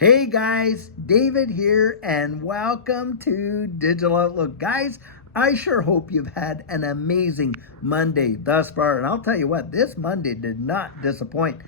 Hey guys, David here, and welcome to Digital Outlook. Guys, I sure hope you've had an amazing Monday thus far, and I'll tell you what, this Monday did not disappoint.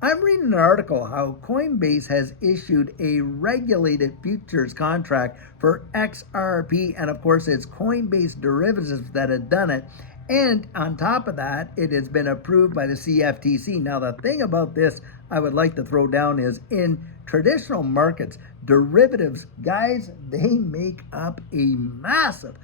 I'm reading an article how Coinbase has issued a regulated futures contract for XRP, and of course it's Coinbase derivatives that have done it. And on top of that, it has been approved by the CFTC. Now, the thing about this I would like to throw down is in traditional markets, derivatives, guys, they make up a massive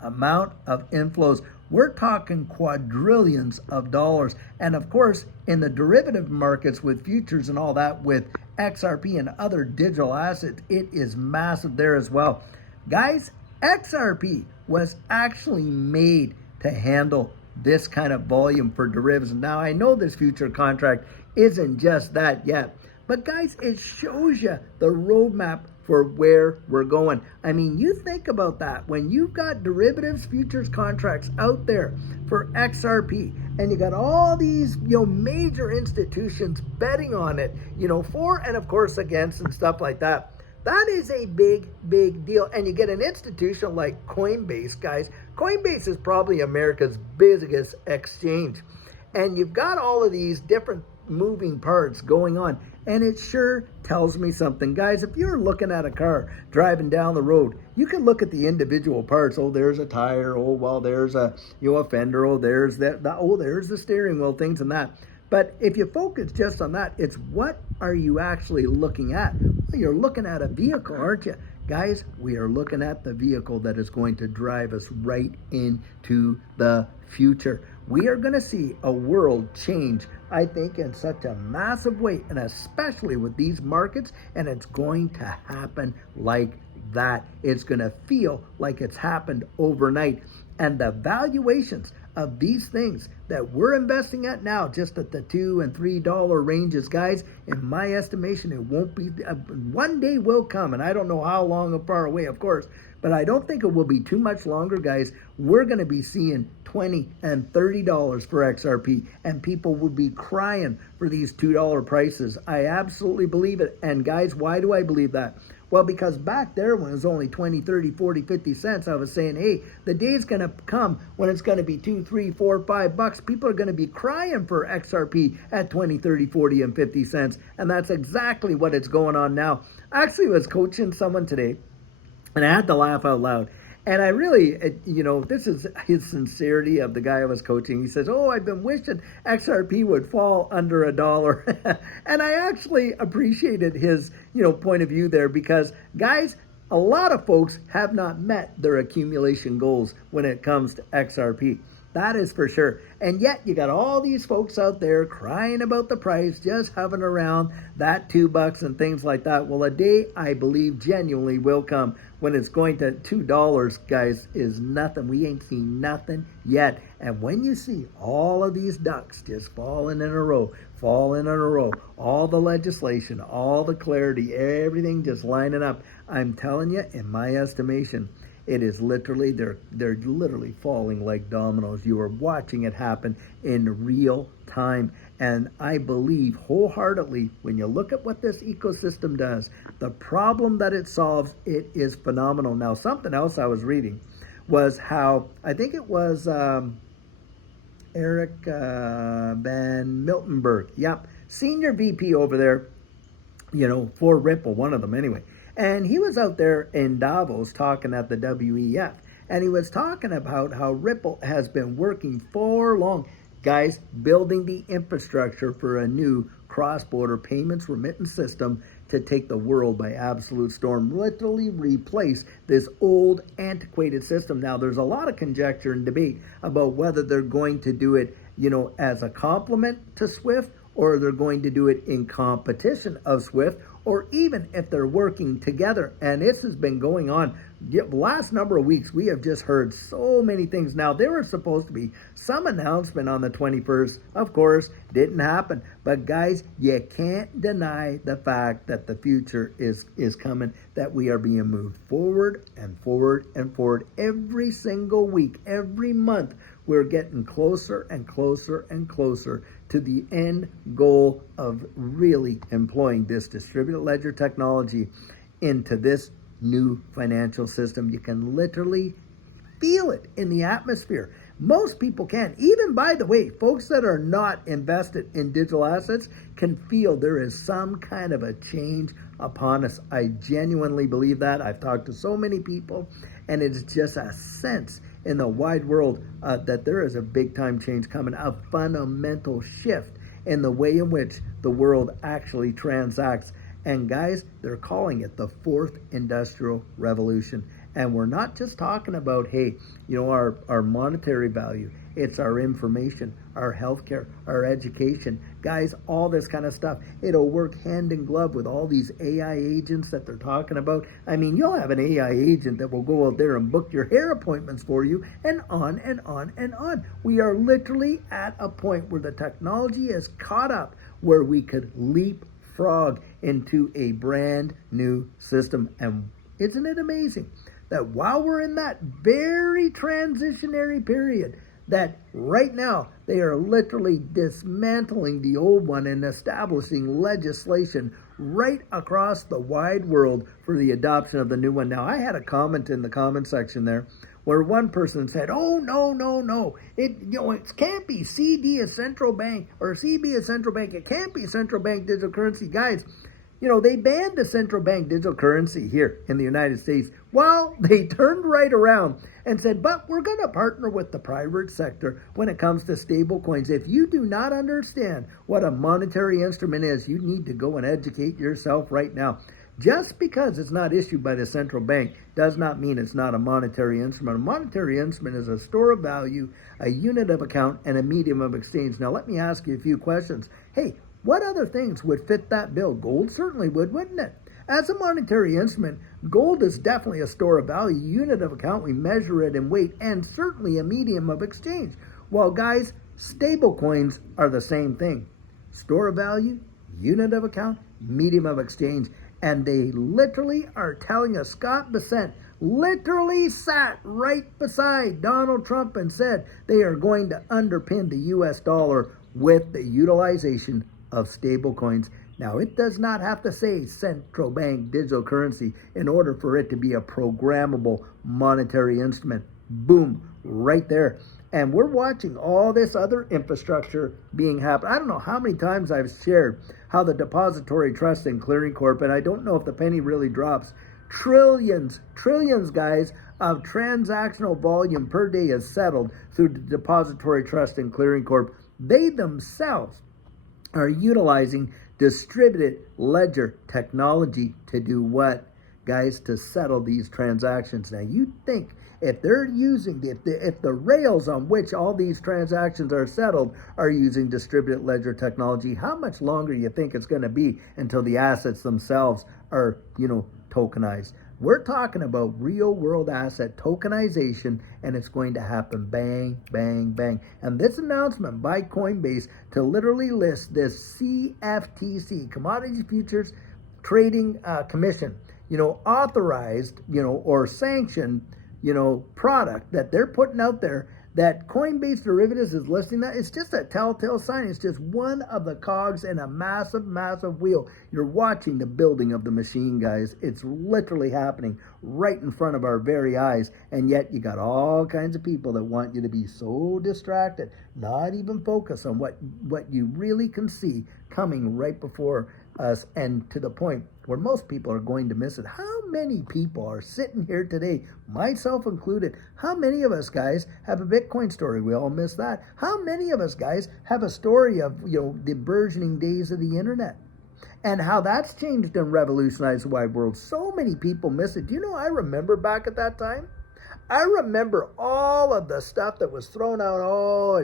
amount of inflows. We're talking quadrillions of dollars. And of course, in the derivative markets with futures and all that, with XRP and other digital assets, it is massive there as well. Guys, XRP was actually made to handle this kind of volume for derivatives. Now, I know this future contract isn't just that yet, but guys, it shows you the roadmap for where we're going. I mean, you think about that. When you've got derivatives futures contracts out there for XRP, and you got all these, major institutions betting on it, for and of course against and stuff like that. That is a big deal. And you get an institution like Coinbase, guys. Coinbase is probably America's biggest exchange. And you've got all of these different moving parts going on. And it sure tells me something. Guys, if you're looking at a car driving down the road, you can look at the individual parts. Oh, there's a tire. Oh, well, there's a fender. Oh, there's there's the steering wheel, things and that. But if you focus just on that, it's what are you actually looking at? Well, you're looking at a vehicle, aren't you? Guys, we are looking at the vehicle that is going to drive us right into the future. We are going to see a world change, I think, in such a massive way, and especially with these markets, and it's going to happen like that. It's going to feel like it's happened overnight. And the valuations of these things that we're investing at now, just at the $2 and $3 ranges, guys, in my estimation, it won't be, one day will come, and I don't know how long or far away, of course, but I don't think it will be too much longer, guys. We're going to be seeing $20 and $30 for XRP, and people will be crying for these $2 prices. I absolutely believe it. And guys, why do I believe that? Well, because back there when it was only 20, 30, 40, 50 cents, I was saying, hey, the day's going to come when it's going to be $2, $3, $4, $5. People are going to be crying for XRP at 20, 30, 40, and 50 cents. And that's exactly what it's going on now. I actually was coaching someone today, and I had to laugh out loud. And I really, this is his sincerity of the guy I was coaching. He says, oh, I've been wishing XRP would fall under $1. And I actually appreciated his, point of view there because, guys, a lot of folks have not met their accumulation goals when it comes to XRP. That is for sure. And yet you got all these folks out there crying about the price, just hovering around that $2 and things like that. Well, a day I believe genuinely will come when it's going to $2, guys, is nothing. We ain't seen nothing yet. And when you see all of these ducks just falling in a row, all the legislation, all the clarity, everything just lining up, I'm telling you, in my estimation, it is literally, they're literally falling like dominoes. You are watching it happen in real time. And I believe wholeheartedly, when you look at what this ecosystem does, the problem that it solves, it is phenomenal. Now, something else I was reading was how, I think it was Eric Van Miltenberg. Yep, senior VP over there, for Ripple, one of them anyway. And he was out there in Davos talking at the WEF. And he was talking about how Ripple has been working for long, guys, building the infrastructure for a new cross-border payments remittance system to take the world by absolute storm, literally replace this old antiquated system. Now, there's a lot of conjecture and debate about whether they're going to do it, as a complement to SWIFT, or they're going to do it in competition of SWIFT, or even if they're working together. And this has been going on. The last number of weeks, we have just heard so many things. Now, there was supposed to be some announcement on the 21st. Of course, didn't happen. But guys, you can't deny the fact that the future is coming, that we are being moved forward and forward and forward every single week, every month. We're getting closer and closer and closer to the end goal of really employing this distributed ledger technology into this new financial system. You can literally feel it in the atmosphere. Most people can. Even, by the way, folks that are not invested in digital assets can feel there is some kind of a change upon us. I genuinely believe that. I've talked to so many people, and it's just a sense in the wide world that there is a big time change coming, a fundamental shift in the way in which the world actually transacts. And guys, they're calling it the fourth industrial revolution. And we're not just talking about, hey, our monetary value. It's our information, our healthcare, our education. Guys, all this kind of stuff. It'll work hand in glove with all these AI agents that they're talking about. I mean, you'll have an AI agent that will go out there and book your hair appointments for you, and on and on and on. We are literally at a point where the technology is caught up where we could leapfrog into a brand new system. And isn't it amazing that while we're in that very transitionary period, that right now they are literally dismantling the old one and establishing legislation right across the wide world for the adoption of the new one. Now, I had a comment in the comment section there where one person said, oh, no, it can't be CD a central bank or CB a central bank. It can't be central bank digital currency. Guys, they banned the central bank digital currency here in the United States. Well, they turned right around and said, but we're going to partner with the private sector when it comes to stable coins. If you do not understand what a monetary instrument is, you need to go and educate yourself right now. Just because it's not issued by the central bank does not mean it's not a monetary instrument. A monetary instrument is a store of value, a unit of account, and a medium of exchange. Now, let me ask you a few questions. Hey, what other things would fit that bill? Gold certainly would, wouldn't it? As a monetary instrument, gold is definitely a store of value, unit of account. We measure it in weight, and certainly a medium of exchange. Well, guys, stable coins are the same thing. Store of value, unit of account, medium of exchange. And they literally are telling us, Scott Bessent literally sat right beside Donald Trump and said they are going to underpin the US dollar with the utilization of stable coins. Now, it does not have to say central bank digital currency in order for it to be a programmable monetary instrument. Boom, right there. And we're watching all this other infrastructure being happened. I don't know how many times I've shared how the Depository Trust and Clearing Corp, and I don't know if the penny really drops, trillions, guys, of transactional volume per day is settled through the Depository Trust and Clearing Corp. They themselves are utilizing distributed ledger technology to do what, guys? To settle these transactions. Now, you think if they're using, if the rails on which all these transactions are settled are using distributed ledger technology, how much longer you think it's going to be until the assets themselves are, tokenized? We're talking about real world asset tokenization, and it's going to happen bang, bang, bang. And this announcement by Coinbase to literally list this CFTC, Commodity Futures Trading Commission, authorized, or sanctioned, product that they're putting out there, that Coinbase Derivatives is listing that, it's just a telltale sign. It's just one of the cogs in a massive, massive wheel. You're watching the building of the machine, guys. It's literally happening right in front of our very eyes. And yet you got all kinds of people that want you to be so distracted, not even focus on what you really can see coming right before us, and to the point where most people are going to miss it. How many people are sitting here today, myself included? How many of us, guys, have a Bitcoin story? We all miss that. How many of us, guys, have a story of, the burgeoning days of the internet and how that's changed and revolutionized the wide world? So many people miss it. I remember back at that time. I remember all of the stuff that was thrown out. Oh,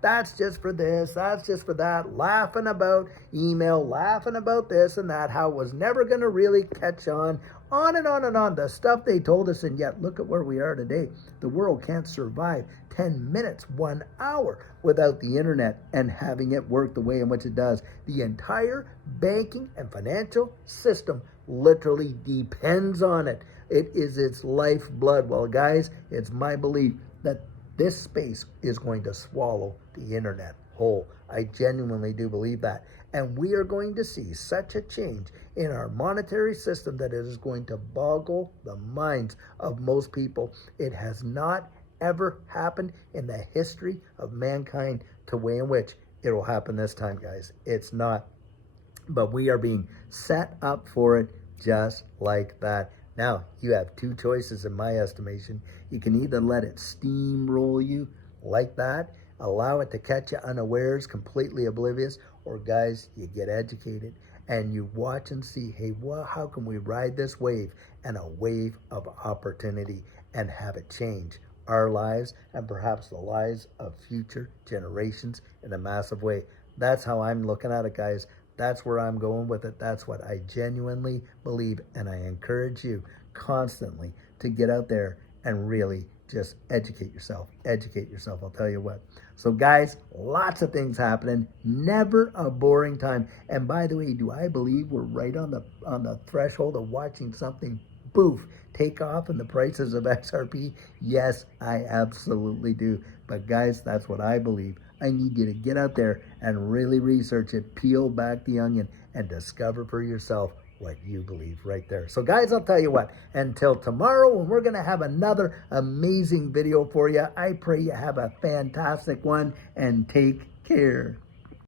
that's just for this, that's just for that, laughing about email, laughing about this and that, how it was never going to really catch on and on and on. The stuff they told us, and yet look at where we are today. The world can't survive 10 minutes, 1 hour without the internet and having it work the way in which it does. The entire banking and financial system literally depends on it. It is its lifeblood. Well, guys, it's my belief that this space is going to swallow the internet whole. I genuinely do believe that. And we are going to see such a change in our monetary system that it is going to boggle the minds of most people. It has not ever happened in the history of mankind to way in which it will happen this time, guys. It's not. But we are being set up for it just like that. Now, you have two choices in my estimation. You can either let it steamroll you like that, allow it to catch you unawares, completely oblivious, or guys, you get educated and you watch and see, hey, well, how can we ride this wave, and a wave of opportunity, and have it change our lives and perhaps the lives of future generations in a massive way. That's how I'm looking at it, guys. That's where I'm going with it. That's what I genuinely believe, and I encourage you constantly to get out there and really just educate yourself. Educate yourself, I'll tell you what. So guys, lots of things happening. Never a boring time. And by the way, do I believe we're right on the threshold of watching something boof take off in the prices of XRP? Yes, I absolutely do. But guys, that's what I believe. I need you to get out there and really research it, peel back the onion, and discover for yourself what you believe right there. So guys, I'll tell you what, until tomorrow when we're going to have another amazing video for you, I pray you have a fantastic one and take care.